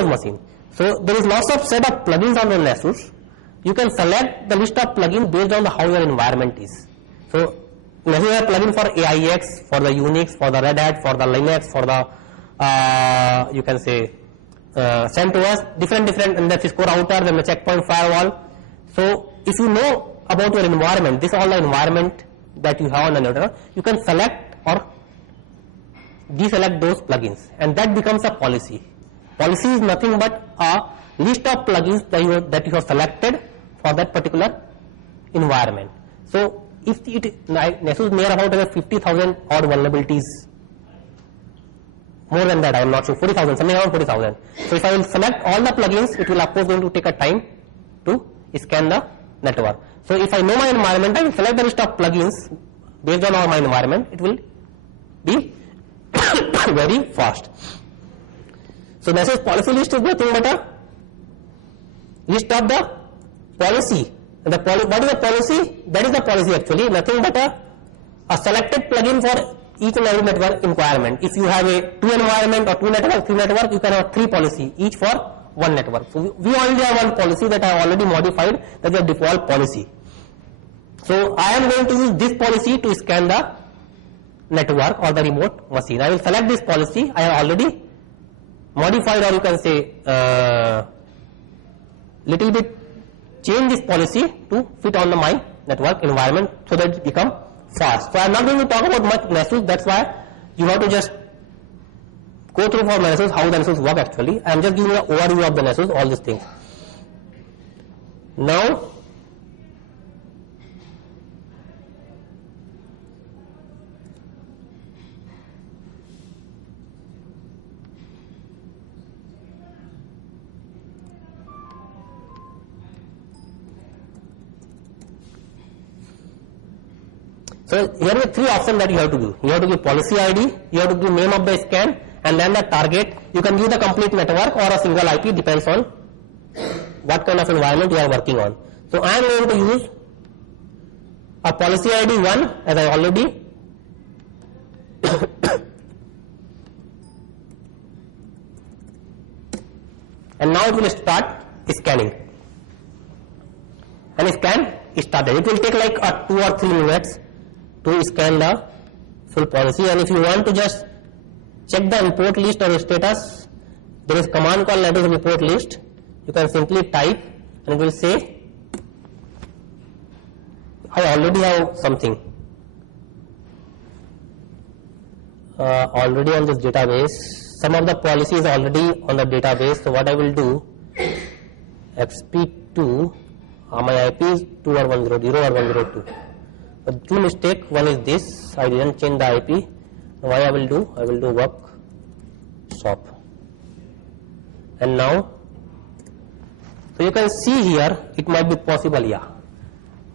machine. So there is lots of set of plugins on the Nessus. You can select the list of plugins based on how your environment is. So Nessus has a plugin for AIX, for the Unix, for the Red Hat, for the Linux, for the you can say CentOS, different and the Cisco router, then the checkpoint firewall. So if you know about your environment, this is all the environment that you have on the network, you can select or deselect those plugins, and that becomes a policy. Policy is nothing but a list of plugins that you have selected for that particular environment. So if Nessus may have about 50,000 odd vulnerabilities, more than that I am not sure, 40,000, something around 40,000. So if I will select all the plugins, it will of course going to take a time to scan the network. So if I know my environment, I will select the list of plugins based on my environment. It will be very fast. So Nessus policy list is nothing but a list of the policy. And what is the policy? That is the policy actually, nothing but a selected plugin for each and every network environment. If you have a 2 environment or 2 network, 3 network, you can have 3 policy, each for 1 network. So we already have one policy that I have already modified, that is the default policy. So I am going to use this policy to scan the network or the remote machine. I will select this policy. I have already modified, or you can say little bit change this policy to fit on my network environment so that it become fast. So I am not going to talk about much Nessus. That's why you have to just go through for Nessus how the Nessus work actually. I am just giving an overview of the Nessus, all these things. Now so here are 3 options that you have to do. You have to give policy ID, you have to give name of the scan, and then the target. You can give the complete network or a single IP, depends on what kind of environment you are working on. So I am going to use a policy ID 1 as I already and now it will start scanning. And scan is started. It will take like 2 or 3 minutes to scan the full policy. And if you want to just check the import list or status, there is command called Nessus report list. You can simply type and it will say I already have something already on this database. Some of the policies already on the database. So what I will do, XP2, my IP is 2 or 100 or 102. But 2 mistake, one is this, I didn't change the IP. Why I will do workshop. And now, so you can see here, it might be possible, yeah.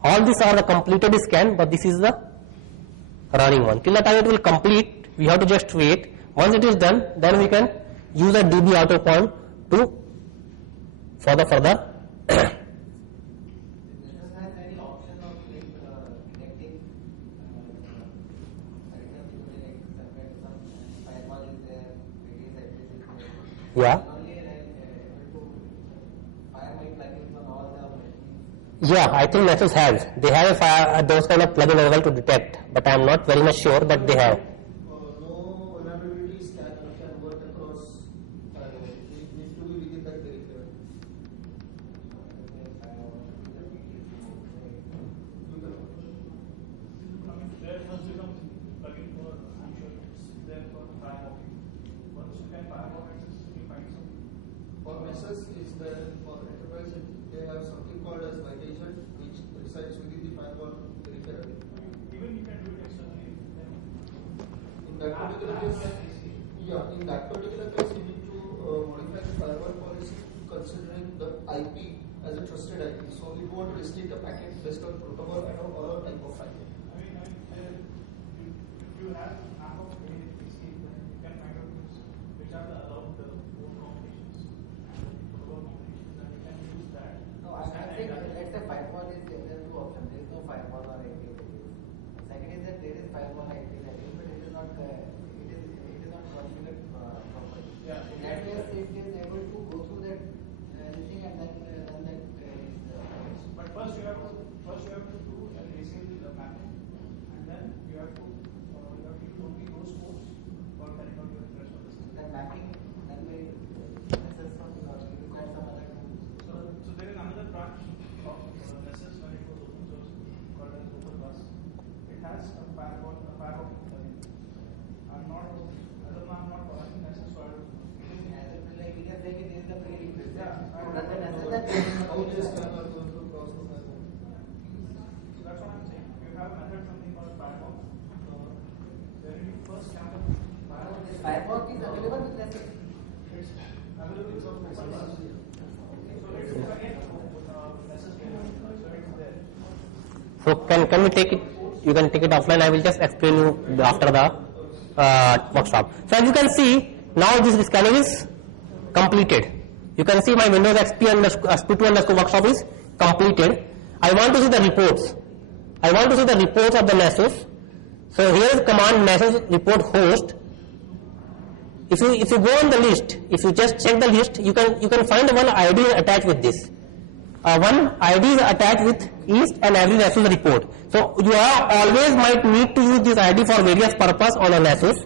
All these are the completed scan, but this is the running one. Till the time it will complete, we have to just wait. Once it is done, then we can use a DB AutoPoint to for the further yeah. Yeah, I think Nessus has. They have those kind of plugin available to detect, but I am not very much sure that they have. No vulnerabilities can work across firewall. It needs to be within that territory. There must be some plugin for insurance. There for firewall. Once you can firewall access, you find some. For Nessus is there, for enterprise they have something called as white agent, which resides within the firewall peripheral. Even you can do it externally. In that particular case, yeah, in that particular case, you need to modify the firewall policy considering the IP as a trusted IP. So you want to restrict the packet based on protocol and or type of packet. If you have app of any PC, then you can find out which are the allowed port combinations, protocol combinations, and you can use that. No, I think let's say firewall is there are 2 options. There is no firewall or IP values. Second is that there is firewall IP values, but it is not configured properly. Yeah. In that case, it is able to go So can we take it? You can take it offline. I will just explain you after the workshop. So as you can see, now this scanning is completed. You can see my Windows XP underscore SP2 underscore workshop is completed. I want to see the reports. I want to see the reports of the Nessus. So here is command Nessus report host. If you go on the list, if you just check the list, you can find one ID attached with this. One ID is attached with each and every Nessus report. So you always might need to use this ID for various purpose on a Nessus.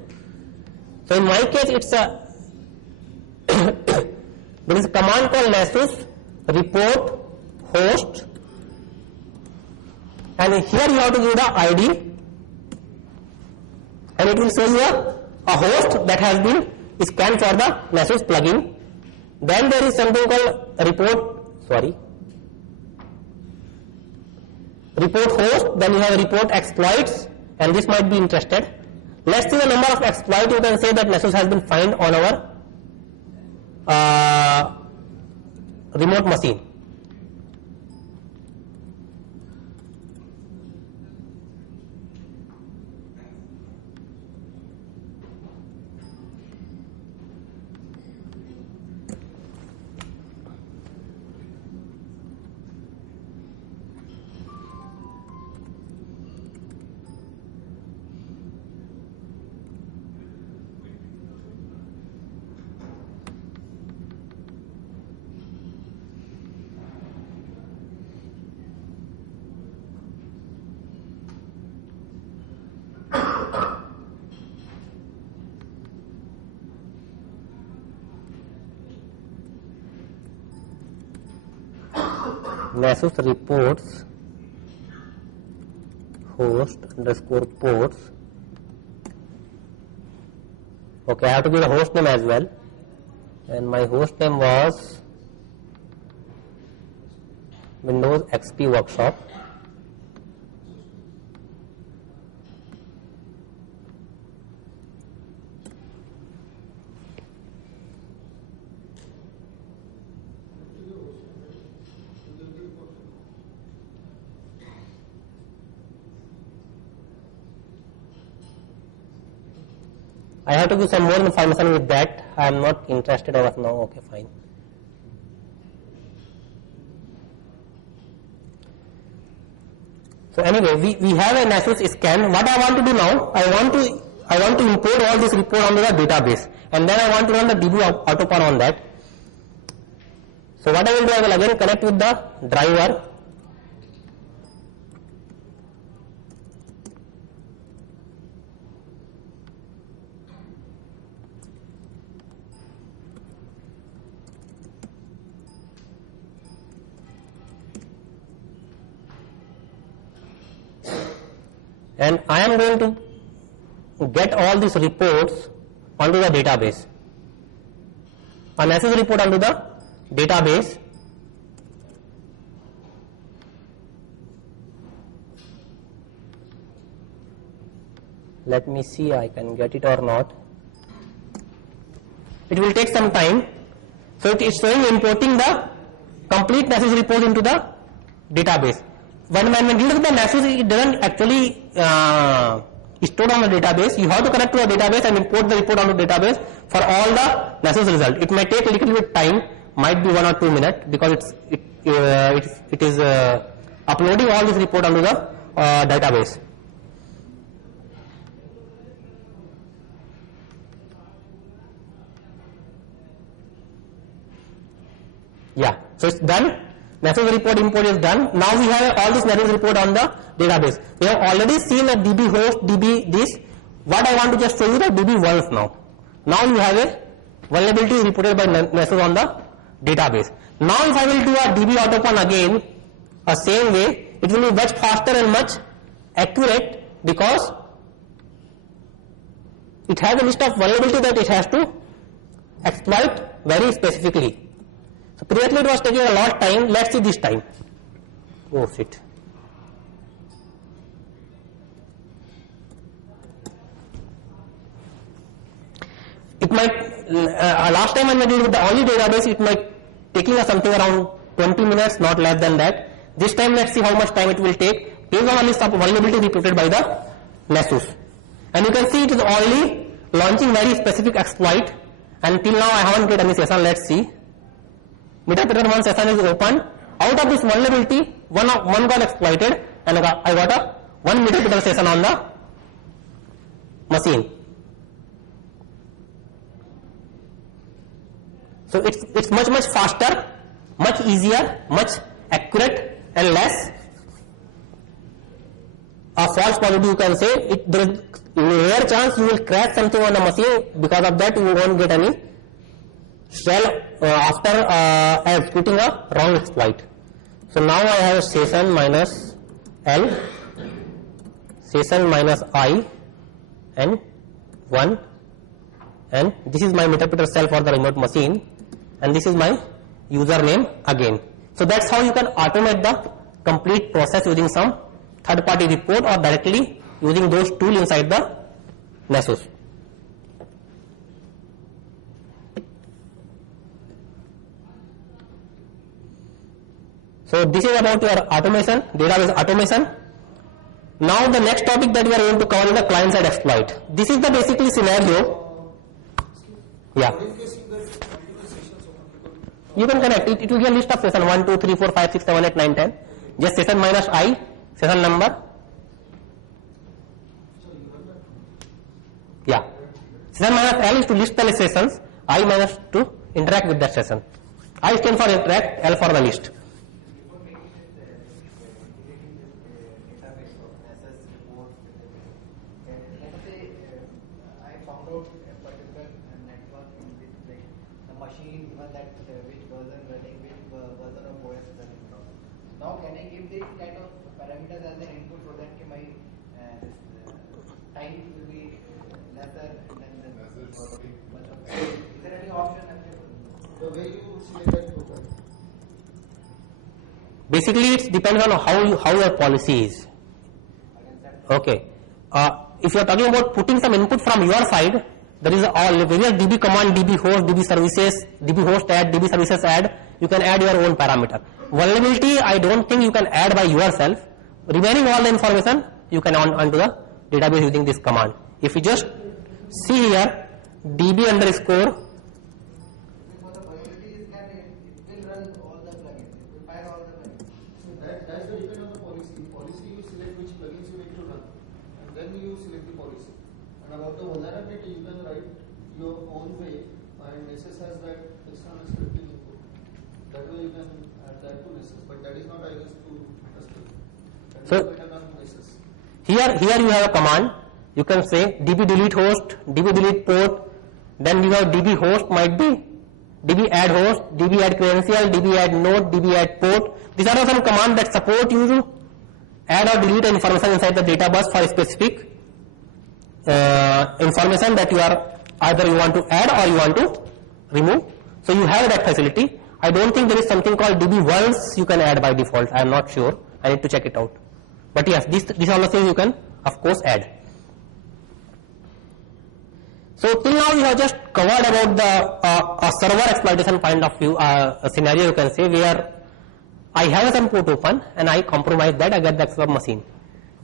So in my case, it's a there is a command called Nessus report host, and here you have to give the ID, and it will show you a host that has been scanned for the Nessus plugin. Then there is something called report host. Then you have report exploits, and this might be interested. Let's see the number of exploits. You can say that Nessus has been found on our remote machine. Nessus reports host underscore ports. Okay, I have to give the host name as well, and my host name was Windows XP Workshop. I have to give some more information with that. I am not interested as of now. Okay, fine. So anyway, we have a Nessus scan. What I want to do now, I want to import all this report onto the database, and then I want to run the DB autopar on that. So what I will do, I will again connect with the driver. And I am going to get all these reports onto the database. A Nessus report onto the database. Let me see I can get it or not. It will take some time. So it is showing importing the complete Nessus report into the database. When you look at the Nessus, it doesn't actually stored on the database. You have to connect to a database and import the report on the database for all the Nessus result. It may take a little bit time, might be 1 or 2 minutes, because it is uploading all this report onto the database. Yeah, so it's done. Nessus report import is done. Now we have all this Nessus report on the database. We have already seen a DB host, DB this. What I want to just show you the DB once now. Now you have a vulnerability reported by Nessus on the database. Now if I will do a DB autopon again, a same way, it will be much faster and much accurate, because it has a list of vulnerability that it has to exploit very specifically. So previously it was taking a lot of time. Let's see this time. Oh shit. it might, last time when we did with the only database, it might taking us something around 20 minutes, not less than that. This time let's see how much time it will take based on a list of vulnerability reported by the Nessus. And you can see it is only launching very specific exploit, and till now I haven't get any session. Let's see. MetaPattern 1 session is open. Out of this vulnerability, one got exploited, and I got a 1 MetaPattern session on the machine. So it's much faster, much easier, much accurate, and less a false positive, you can say. There is rare chance you will crash something on the machine. Because of that, you won't get any shell after executing a wrong exploit. So now I have session minus L, session minus I, and 1, and this is my MetaPattern shell for the remote machine, and this is my username again. So that's how you can automate the complete process using some third-party report or directly using those tools inside the Nessus. So this is about your automation, database automation. Now the next topic that we are going to cover is the client-side exploit. This is the basically scenario. Yeah. You can connect it. It will be a list of session 1, 2, 3, 4, 5, 6, 7, 8, 9, 10. Just session minus I, session number. Yeah. Session minus L is to list the sessions. I minus to interact with that session. I stand for interact, L for the list. Now can I give this kind of parameters as an input so that my time will be lesser than the is there any option available? The way you select that profile. Basically it depends on how your policy is. Okay. If you are talking about putting some input from your side, there is all various DB command, DB host, DB services, DB host add, DB services add. You can add your own parameter. Vulnerability, I don't think you can add by yourself. Remaining all the information, you can onto the database using this command. If you just see here, DB underscore. For the vulnerabilities, it will run all the plugins. It will fire all the plugins. So that's the depend on the policy. Policy you select which plugins you need to run, and then you select the policy. And about the vulnerability, you can write your own way, and Nessus has that external scripting input. That way you can add that to Nessus, but that is not, I guess, to custom. So here you have a command. You can say DB delete host, DB delete port. Then you have DB host might be DB add host, DB add credential, DB add node, DB add port. These are some commands that support you to add or delete information inside the database for specific information that you are either you want to add or you want to remove. So you have that facility. I don't think there is something called DB once you can add by default. I am not sure. I need to check it out. But yes, these are the things you can of course add. So till now we have just covered about the server exploitation point of view scenario, you can say, where I have some port open and I compromise that, I get the access of machine.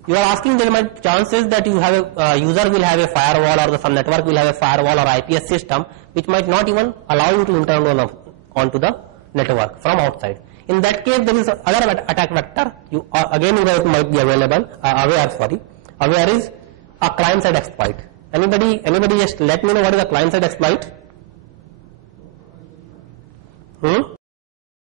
You are asking there might chances that you have a user will have a firewall or some network will have a firewall or IPS system which might not even allow you to enter onto the network from outside. In that case, there is other attack vector. You might be available. Aware is a client-side exploit. Anybody just let me know what is a client-side exploit?